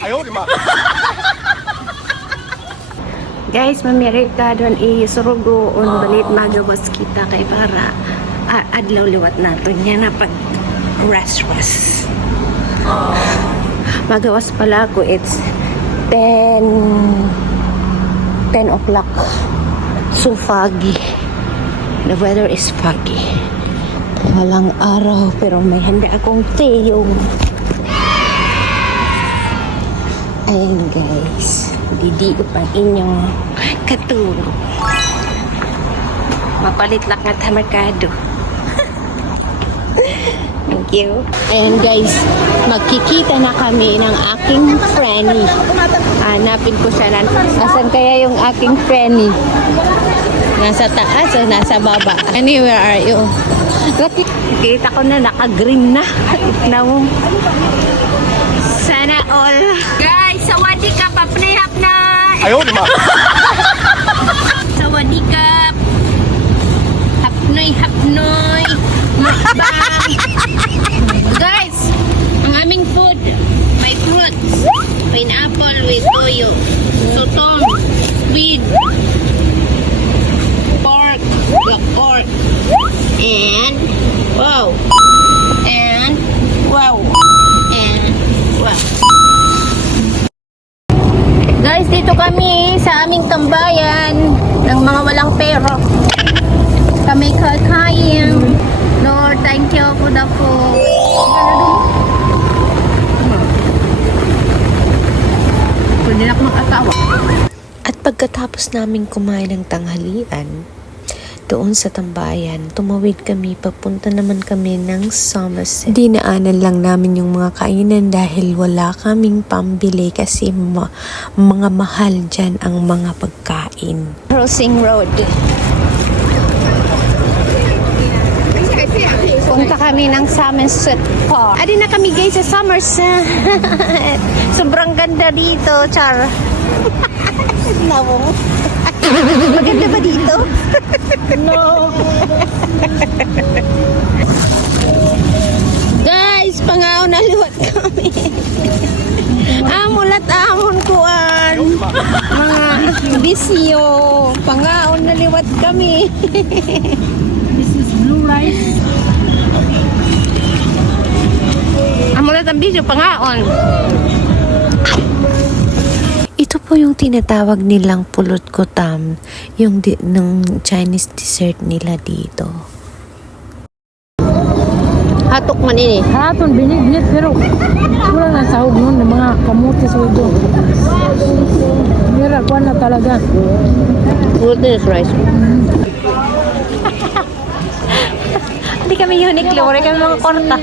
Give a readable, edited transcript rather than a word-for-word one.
Ayaw, di ba? Guys, mamirita doon isurugo on balit magawas kita kay para adlaw liwat nato niya na pag ras. Magawas pala ako, it's 10 o'clock. So foggy. The weather is foggy. Walang araw pero may handa akong teyong. Ayan guys, didiop ang inyong katulog. Mapalit lang nga sa merkado. Thank you. Ayan guys, magkikita na kami ng aking Frenny. Hanapin ko siya na. Asan kaya yung aking Frenny? Nasa taas o nasa baba? Annie, where are you? Kita ko na naka-green na. Tignan mo. Sana all. Guys, sawadikap. Apnay-hap na. Ayaw, di ba? Sawadikap. Hapnoy. Mukbang. Guys, ang aming food. May fruits. Pineapple with toyo. Sotong. Squid. Pork. Black pork. And wow. And wow. And wow. Guys, dito kami sa aming tambayan ng mga walang pera. Kami kakain. Lord, thank you for the food. Pwede na ako mag-asawa. At pagkatapos namin kumain ng tanghalian, doon sa tambayan, tumawid kami, papunta naman kami ng Somerset. Dinaanan lang namin yung mga kainan dahil wala kaming pambili kasi mga mahal dyan ang mga pagkain. Crossing Road. Punta kami ng Somerset Park. Adi na kami guys sa Somerset. Sobrang ganda dito, char. Nawong. Maganda ba dito? No. Guys, pangaon na liwat kami. Amulat amon kuan. Mga bisyo. Pangaon na liwat kami. This is blue rice. Amulat ang bisyo, pangaon. Ito po yung tinatawag nilang pulot kotam, yung ng Chinese dessert nila dito. Hatok man ini. Haton biniglit pero wala na sahog nun ng mga kamuti sa udo. Mira ko na talaga. Glutinous rice. Hindi kami Uniqlo, kami mga korta.